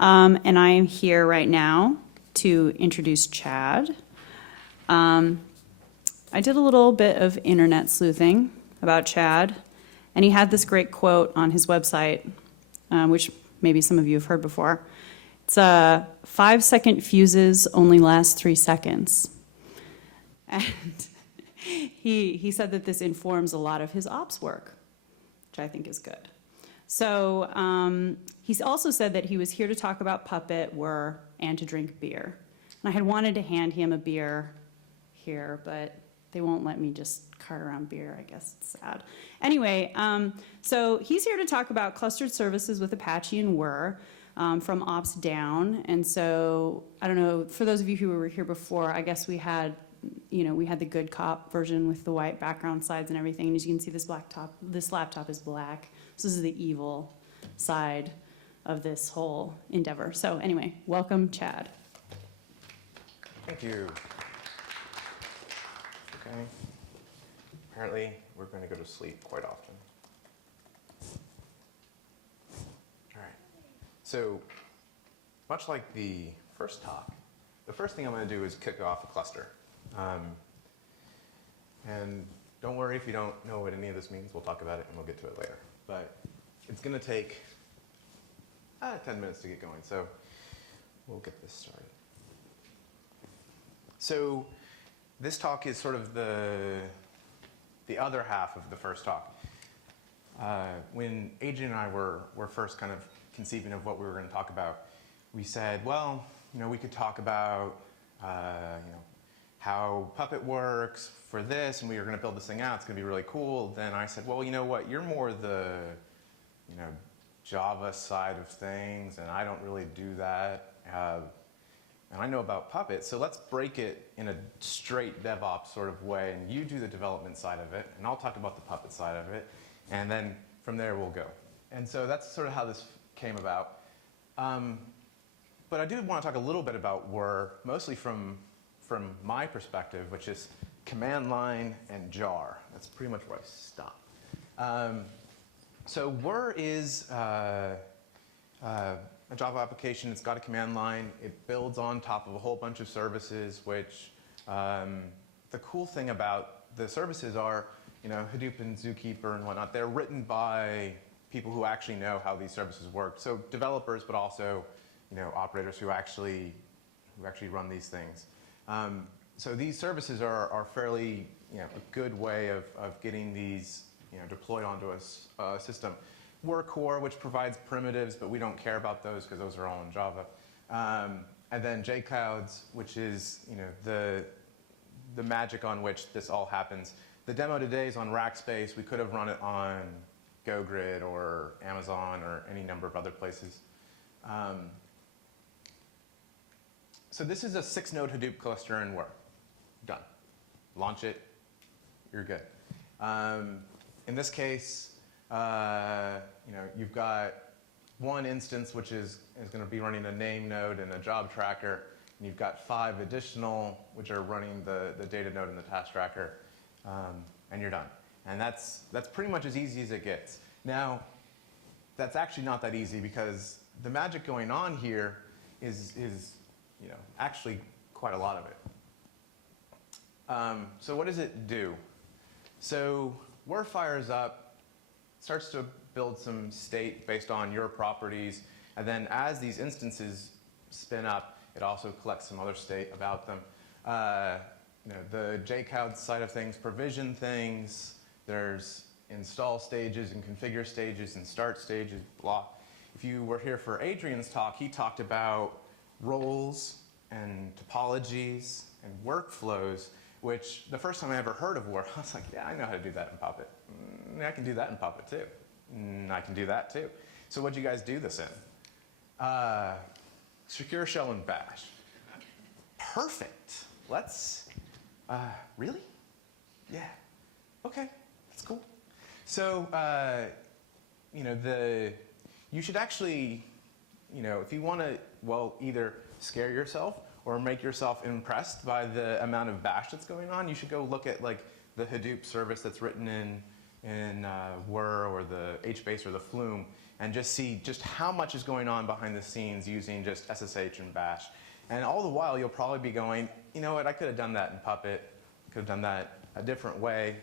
And I am here right now to introduce Chad. I did a little bit of internet sleuthing about Chad, and he had this great quote on his website, which maybe some of you have heard before. It's 5-second fuses only last 3 seconds. And he said that this informs a lot of his ops work, which I think is good. So he's also said that he was here to talk about Puppet, Whirr, and to drink beer. And I had wanted to hand him a beer here, but they won't let me just cart around beer. I guess it's sad. Anyway, so he's here to talk about clustered services with Apache and Whirr from ops down. And so I don't know, for those of you who were here before, I guess we had the good cop version with the white background slides and everything. And as you can see, this laptop is black. So this is the evil side of this whole endeavor. So anyway, welcome, Chad. Thank you. Okay. Apparently, we're going to go to sleep quite often. All right. So, much like the first talk, the first thing I'm going to do is kick off a cluster. And don't worry if you don't know what any of this means. We'll talk about it and we'll get to it later. But it's going to take 10 minutes to get going. So we'll get this started. So this talk is sort of the other half of the first talk. When Adrian and I were first kind of conceiving of what we were going to talk about, we said, well, we could talk about how Puppet works for this, and we were going to build this thing out. It's going to be really cool. Then I said, well, you know what? You're more the Java side of things, and I don't really do that. And I know about Puppet, so let's break it in a straight DevOps sort of way, and you do the development side of it, and I'll talk about the Puppet side of it, and then from there we'll go. And so that's sort of how this came about. But I do want to talk a little bit about Whirr, mostly from my perspective, which is command line and jar. That's pretty much where I stop. So Whirr is a Java application. It's got a command line. It builds on top of a whole bunch of services, which the cool thing about the services are, Hadoop and Zookeeper and whatnot, they're written by people who actually know how these services work. So developers, but also operators who actually run these things. So these services are fairly a good way of getting these deployed onto a system. Whirr core, which provides primitives, but we don't care about those because those are all in Java. And then JClouds, which is the magic on which this all happens. The demo today is on Rackspace. We could have run it on GoGrid or Amazon or any number of other places. So this is a 6-node Hadoop cluster in Whirr. Done. Launch it. You're good. In this case, you've got one instance which is going to be running a name node and a job tracker, and you've got 5 additional which are running the data node and the task tracker, and you're done. And that's pretty much as easy as it gets. Now, that's actually not that easy because the magic going on here is actually quite a lot of it. So what does it do? So Whirr fires up, starts to build some state based on your properties, and then as these instances spin up, it also collects some other state about them. The JCloud side of things provision things. There's install stages and configure stages and start stages, blah. If you were here for Adrian's talk, he talked about roles and topologies and workflows, which the first time I ever heard of Whirr, I was like, yeah, I know how to do that in Puppet. I can do that in Puppet too. I can do that too. So what'd you guys do this in? Secure Shell and Bash. Perfect. Let's, really? Yeah. Okay, that's cool. So, you should actually, if you want to, well, either scare yourself or make yourself impressed by the amount of bash that's going on, you should go look at like the Hadoop service that's written in Whirr or the HBase or the Flume, and just see just how much is going on behind the scenes using just SSH and bash. And all the while, you'll probably be going, you know what, I could have done that in Puppet, could have done that a different way.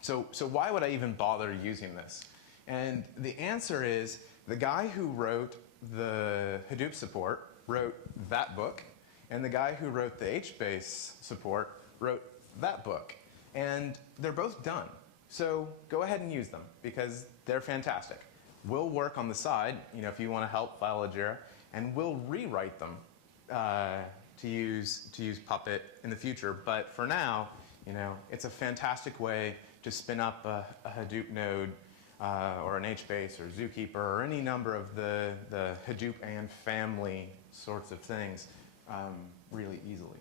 So why would I even bother using this? And the answer is, the guy who wrote the Hadoop support wrote that book, and the guy who wrote the HBase support wrote that book. And they're both done. So go ahead and use them, because they're fantastic. We'll work on the side, if you want to help, file a JIRA, and we'll rewrite them to use Puppet in the future. But for now, it's a fantastic way to spin up a Hadoop node or an HBase or Zookeeper or any number of the Hadoop and family sorts of things really easily.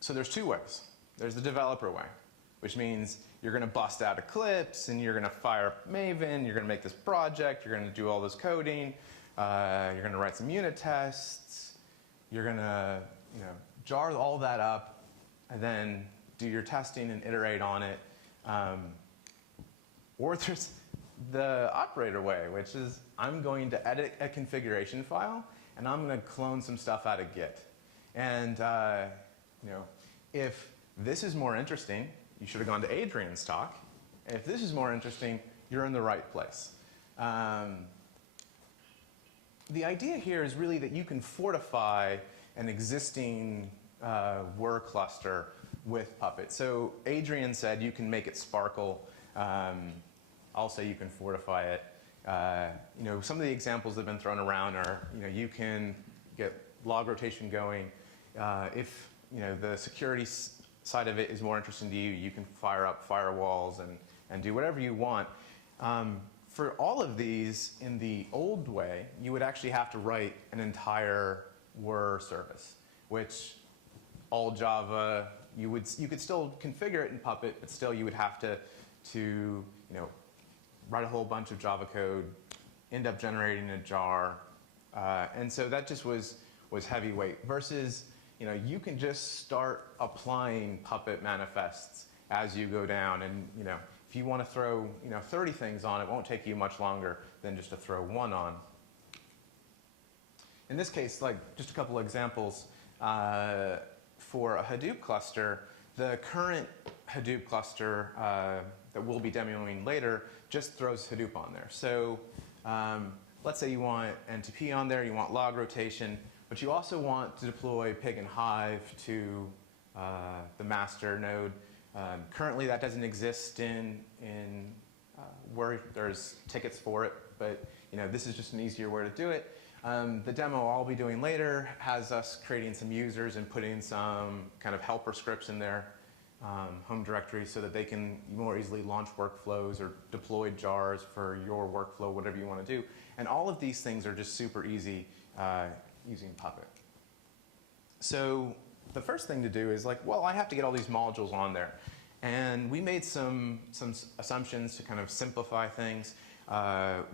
So there's two ways. There's the developer way, which means you're going to bust out Eclipse, and you're going to fire up Maven, you're going to make this project, you're going to do all this coding, you're going to write some unit tests, you're going to jar all that up, and then do your testing and iterate on it. Or there's the operator way, which is I'm going to edit a configuration file, and I'm going to clone some stuff out of Git. And if this is more interesting, you should have gone to Adrian's talk. If this is more interesting, you're in the right place. The idea here is really that you can fortify an existing Whirr cluster with Puppet. So Adrian said you can make it sparkle. I'll say you can fortify it. Some of the examples that have been thrown around are, you can get log rotation going. If the security side of it is more interesting to you, you can fire up firewalls and do whatever you want. For all of these, in the old way, you would actually have to write an entire Whirr service, which all Java, you could still configure it in Puppet, but still you would have to write a whole bunch of Java code, end up generating a jar, and so that just was heavyweight. Versus, you can just start applying Puppet manifests as you go down, and if you want to throw 30 things on, it won't take you much longer than just to throw one on. In this case, just a couple of examples. For a Hadoop cluster, the current Hadoop cluster that we'll be demoing later just throws Hadoop on there. So let's say you want NTP on there, you want log rotation, but you also want to deploy Pig and Hive to the master node. Currently, that doesn't exist in Whirr. There's tickets for it, but this is just an easier way to do it. The demo I'll be doing later has us creating some users and putting some kind of helper scripts in their home directory so that they can more easily launch workflows or deploy jars for your workflow, whatever you want to do. And all of these things are just super easy using Puppet. So the first thing to do is I have to get all these modules on there. And we made some assumptions to kind of simplify things.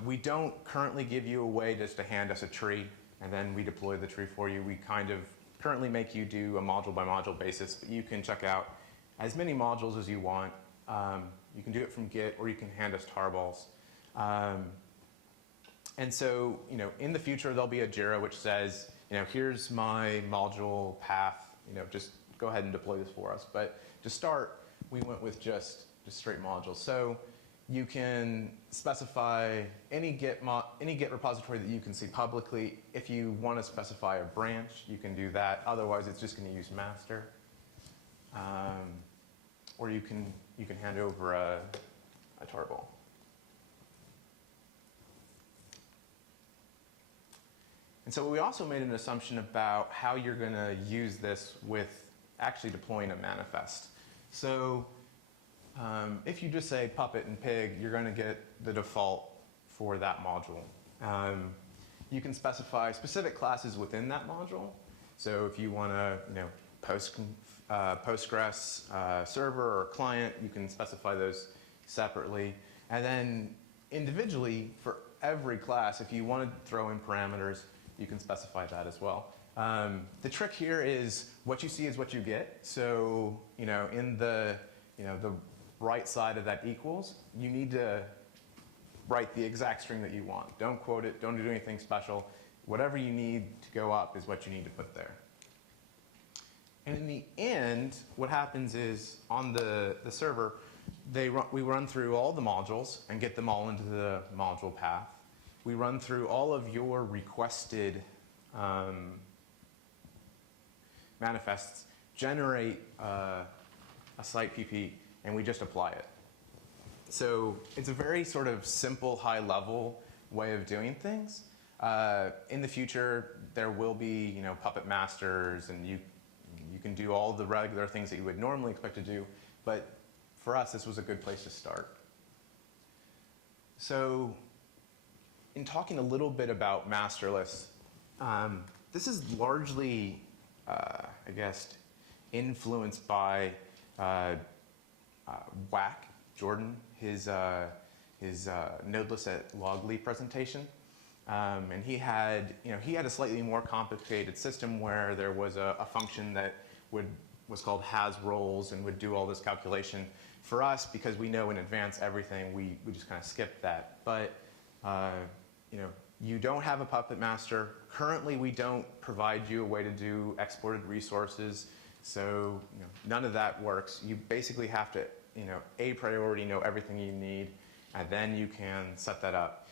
We don't currently give you a way just to hand us a tree and then we deploy the tree for you. We kind of currently make you do a module by module basis, but you can check out as many modules as you want. You can do it from Git, or you can hand us tarballs. And so, in the future, there'll be a JIRA which says, here's my module path. Just go ahead and deploy this for us. But to start, we went with just straight modules. So you can specify any Git repository that you can see publicly. If you want to specify a branch, you can do that. Otherwise, it's just going to use master. Or you can hand over a tarball. And so we also made an assumption about how you're going to use this with actually deploying a manifest. So if you just say Puppet and Pig, you're going to get the default for that module. You can specify specific classes within that module. So if you want to, Postgres server or client, you can specify those separately. And then individually, for every class, if you want to throw in parameters, you can specify that as well. The trick here is what you see is what you get. So, in the right side of that equals, you need to write the exact string that you want. Don't quote it, don't do anything special. Whatever you need to go up is what you need to put there. And in the end, what happens is on the server, we run through all the modules and get them all into the module path. We run through all of your requested manifests, generate a site PP, and we just apply it. So it's a very sort of simple, high-level way of doing things. In the future, there will be, Puppet masters, and you can do all the regular things that you would normally expect to do. But for us, this was a good place to start. So in talking a little bit about Masterless, this is largely, I guess, influenced by Whack, Jordan, his Nodeless at Loggly presentation. And he had a slightly more complicated system where there was a function that was called has roles and would do all this calculation. For us, because we know in advance everything, we just kind of skip that. But you don't have a Puppet master. Currently, we don't provide you a way to do exported resources. So none of that works. You basically have to a priori know everything you need, and then you can set that up.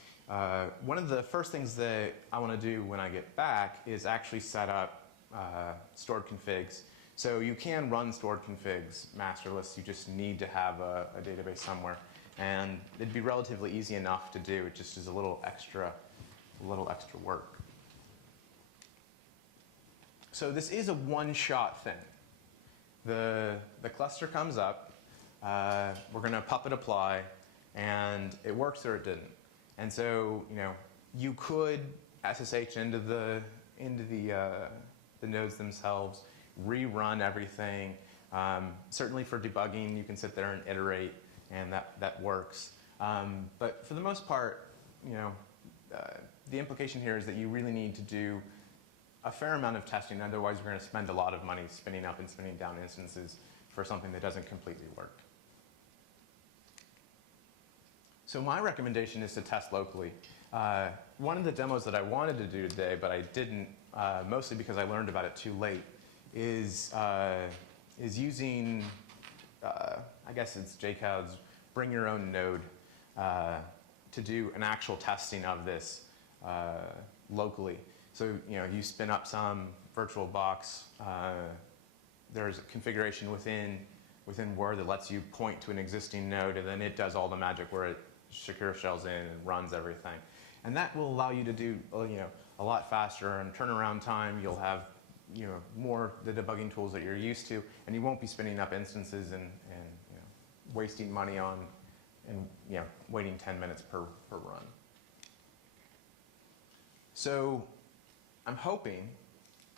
One of the first things that I want to do when I get back is actually set up stored configs. So you can run stored configs masterless. You just need to have a database somewhere. And it'd be relatively easy enough to do. It just is a little extra work. So this is a one-shot thing. The cluster comes up. We're going to Puppet apply, and it works or it didn't. And so, you could SSH into the nodes themselves, rerun everything. Certainly for debugging, you can sit there and iterate, and that works. But for the most part, the implication here is that you really need to do a fair amount of testing. Otherwise, we're going to spend a lot of money spinning up and spinning down instances for something that doesn't completely work. So my recommendation is to test locally. One of the demos that I wanted to do today, but I didn't, mostly because I learned about it too late, is using, I guess it's JCloud's bring your own node to do an actual testing of this locally. So you spin up some virtual box. There's a configuration within Whirr that lets you point to an existing node, and then it does all the magic where it secure shells in and runs everything. And that will allow you to do a lot faster and turnaround time. You'll have more the debugging tools that you're used to, and you won't be spinning up instances and wasting money on and waiting 10 minutes per run. So I'm hoping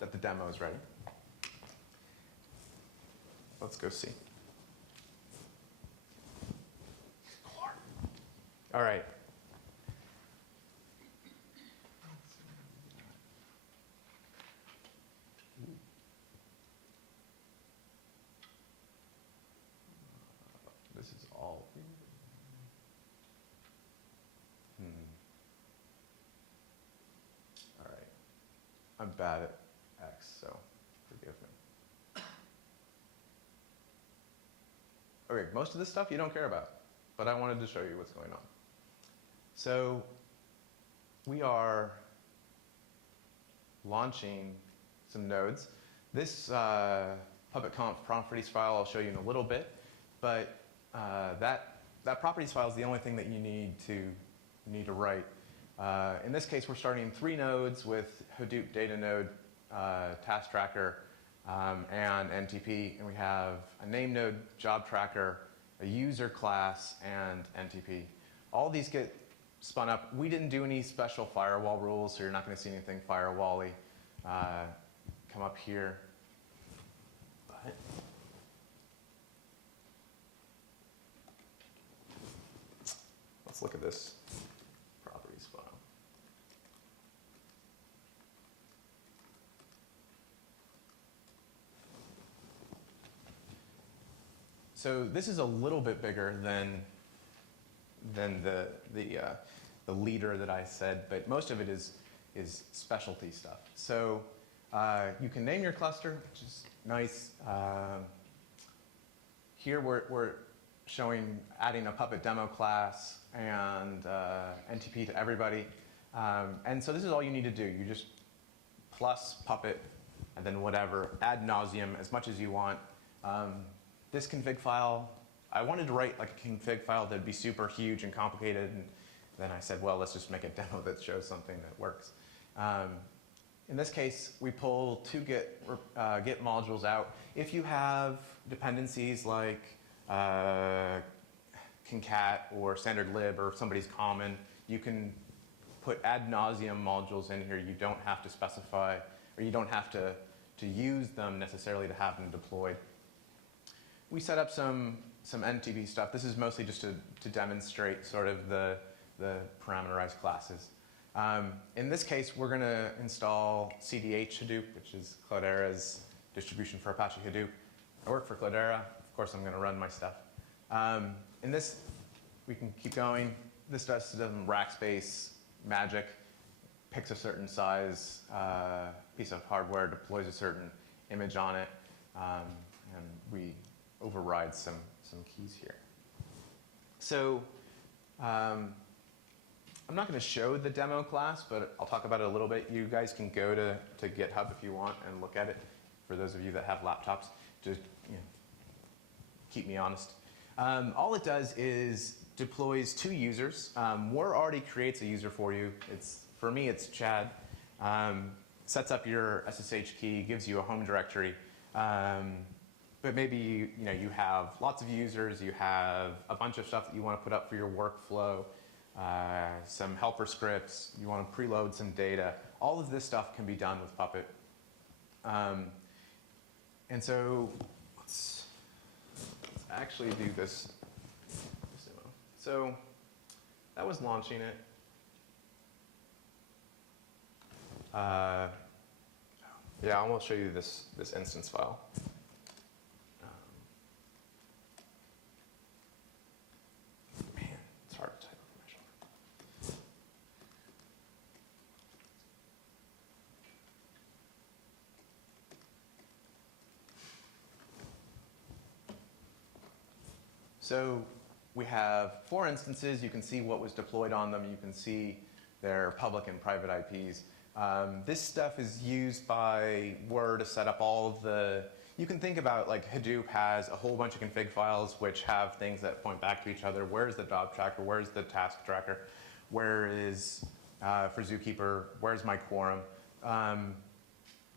that the demo is ready. Let's go see. All right. This is all. All right. I'm bad at X, so forgive me. Okay, most of this stuff you don't care about, but I wanted to show you what's going on. So we are launching some nodes. This PuppetConf properties file I'll show you in a little bit, but that properties file is the only thing that you need to write. In this case, we're starting 3 nodes with Hadoop data node, task tracker, and NTP, and we have a name node, job tracker, a user class, and NTP. All these get spun up. We didn't do any special firewall rules, so you're not going to see anything firewall-y come up here. But let's look at this properties file. So this is a little bit bigger than the leader that I said, but most of it is specialty stuff. So you can name your cluster, which is nice. Here we're showing adding a Puppet demo class and NTP to everybody. And so this is all you need to do. You just plus Puppet and then whatever, ad nauseum, as much as you want. This config file, I wanted to write like a config file that'd be super huge and complicated, and then I said, well, let's just make a demo that shows something that works. In this case, we pull two Git modules out. If you have dependencies like concat or standard lib or somebody's common, you can put ad nauseum modules in here. You don't have to specify, or you don't have to use them necessarily to have them deployed. We set up some NTP stuff. This is mostly just to demonstrate sort of the parameterized classes. In this case, we're going to install CDH Hadoop, which is Cloudera's distribution for Apache Hadoop. I work for Cloudera. Of course, I'm going to run my stuff. In this, we can keep going. This does some rack space magic, picks a certain size piece of hardware, deploys a certain image on it, and we override some keys here. So I'm not going to show the demo class, but I'll talk about it a little bit. You guys can go to GitHub if you want and look at it. For those of you that have laptops, just keep me honest. All it does is deploys two users. Whirr already creates a user for you. For me, it's Chad. Sets up your SSH key, gives you a home directory. But maybe you have lots of users, you have a bunch of stuff that you want to put up for your workflow, some helper scripts, you want to preload some data. All of this stuff can be done with Puppet. And so let's actually do this demo. So that was launching it. Yeah, I will show you this instance file. Man, it's hard to type on my shoulder. So we have 4 instances. You can see what was deployed on them. You can see their public and private IPs. This stuff is used by Whirr to set up all of the, you can think about like Hadoop has a whole bunch of config files which have things that point back to each other. Where's the job tracker? Where's the task tracker? Where is, for Zookeeper, where's my quorum?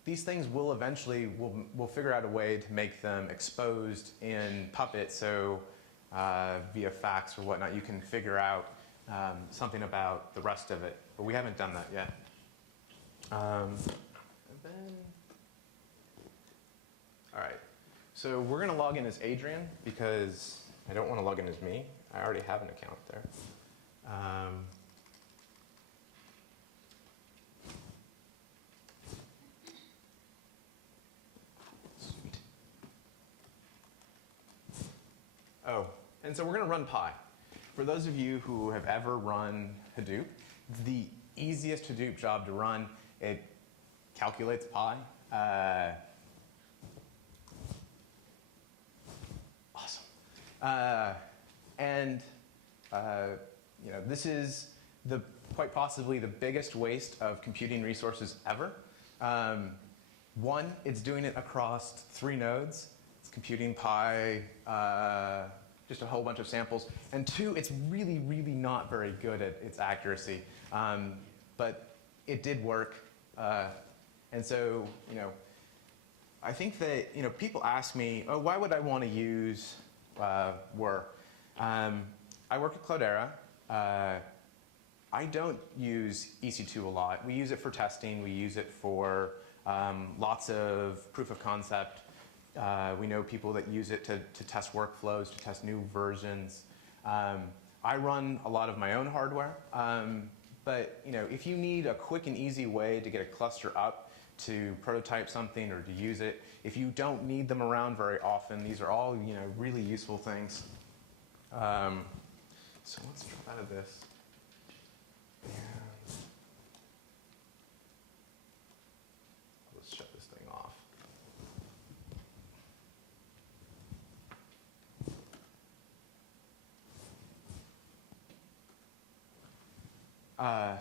These things will eventually, we'll figure out a way to make them exposed in Puppet, so via fax or whatnot, you can figure out something about the rest of it. But we haven't done that yet. And then, all right, so we're going to log in as Adrian because I don't want to log in as me. I already have an account there. Sweet. Oh, and so we're going to run Pi. For those of you who have ever run Hadoop, the easiest Hadoop job to run. It calculates Pi. Awesome. This is quite possibly the biggest waste of computing resources ever. One, it's doing it across 3 nodes. It's computing Pi, just a whole bunch of samples. And 2, it's really, really not very good at its accuracy. But it did work. And so, I think that, people ask me, oh, why would I want to use Whirr? I work at Cloudera. I don't use EC2 a lot. We use it for testing. We use it for lots of proof of concept. We know people that use it to test workflows, to test new versions. I run a lot of my own hardware. But if you need a quick and easy way to get a cluster up to prototype something or to use it. If you don't need them around very often, these are all really useful things. So let's drop out of this. And let's shut this thing off.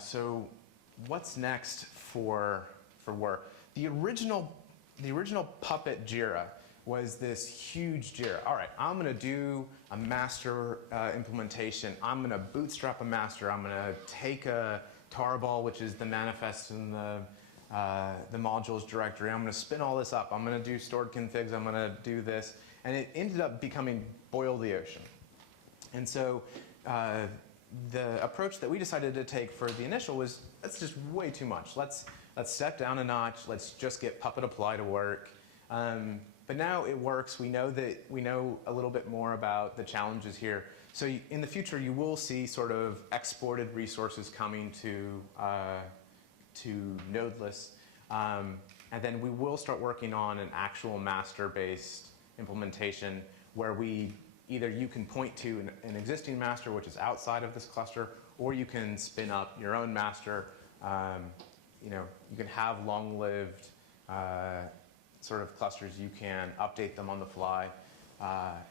So what's next for Whirr? The original Puppet Jira was this huge Jira. All right, I'm going to do a master implementation. I'm going to bootstrap a master. I'm going to take a tarball, which is the manifest in the modules directory. I'm going to spin all this up. I'm going to do stored configs. I'm going to do this. And it ended up becoming boil the ocean. And so the approach that we decided to take for the initial was, that's just way too much. Let's step down a notch. Let's just get Puppet Apply to work. But now it works. We know a little bit more about the challenges here. So in the future, you will see sort of exported resources coming to Nodeless. And then we will start working on an actual master-based implementation where either you can point to an existing master, which is outside of this cluster, or you can spin up your own master. You can have long-lived sort of clusters. You can update them on the fly.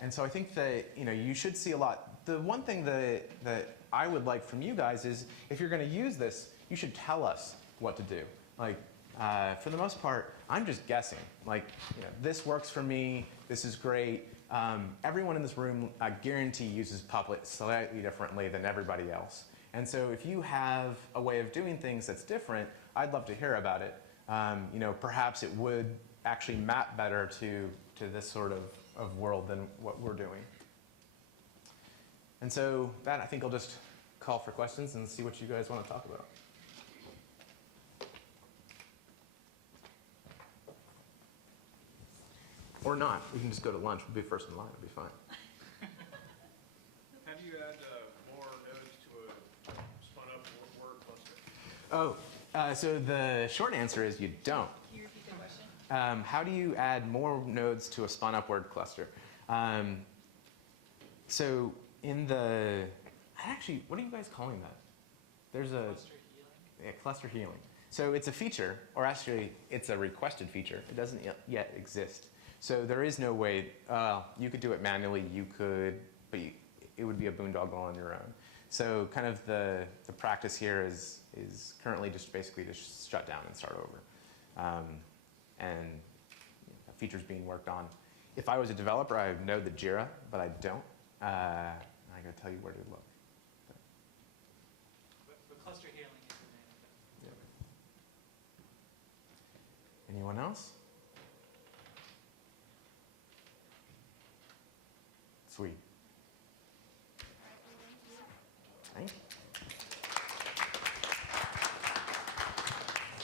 And so I think that you should see a lot. The one thing that I would like from you guys is, if you're going to use this, you should tell us what to do. Like, for the most part, I'm just guessing. Like, this works for me. This is great. Everyone in this room, I guarantee, uses Puppet slightly differently than everybody else. And so if you have a way of doing things that's different, I'd love to hear about it. Perhaps it would actually map better to this sort of world than what we're doing. And so that, I think I'll just call for questions and see what you guys want to talk about. Or not. We can just go to lunch. We'll be first in line. It'll be fine. How do you add more nodes to a spun up Whirr cluster? Oh, so the short answer is you don't. Can you repeat the question? How do you add more nodes to a spun up Whirr cluster? So in the, actually, what are you guys calling that? There's a Cluster healing? Yeah, cluster healing. So it's a feature, or actually it's a requested feature. It doesn't yet exist. So there is no way, you could do it manually, you could, but it would be a boondoggle on your own. So kind of the practice here is currently just basically just shut down and start over. And a feature's being worked on. If I was a developer, I would know the Jira, but I don't. I gotta tell you where to look. But cluster healing is the name of it. Yep. Anyone else? Sweet. Thank you.